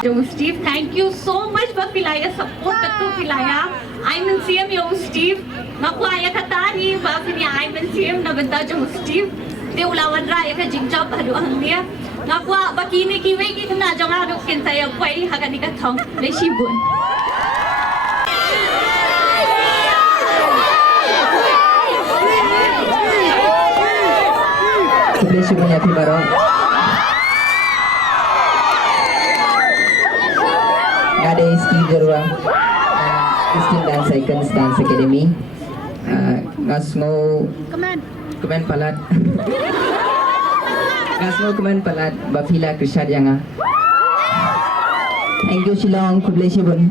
Steve, thank you so much for pilaya support to pilaya. I'm in CM yo Steve. Naku aya katari ba kini I'm in CM na benda jo Steve. Te ulawan ra ya ka jingjab baru angnia. Naku bakini kiwe ki na jonga ru kin saya kwai hagani ka thong le shibun. Kuble shibun ya baro. Ada Steve Jarwa, Christian Dance Icons Dance Academy. Ngasmo Kemen Palat. Ngasmo Kemen Palat Bafila Kyrshan yang. Thank you Shillong, Kuble Shibun.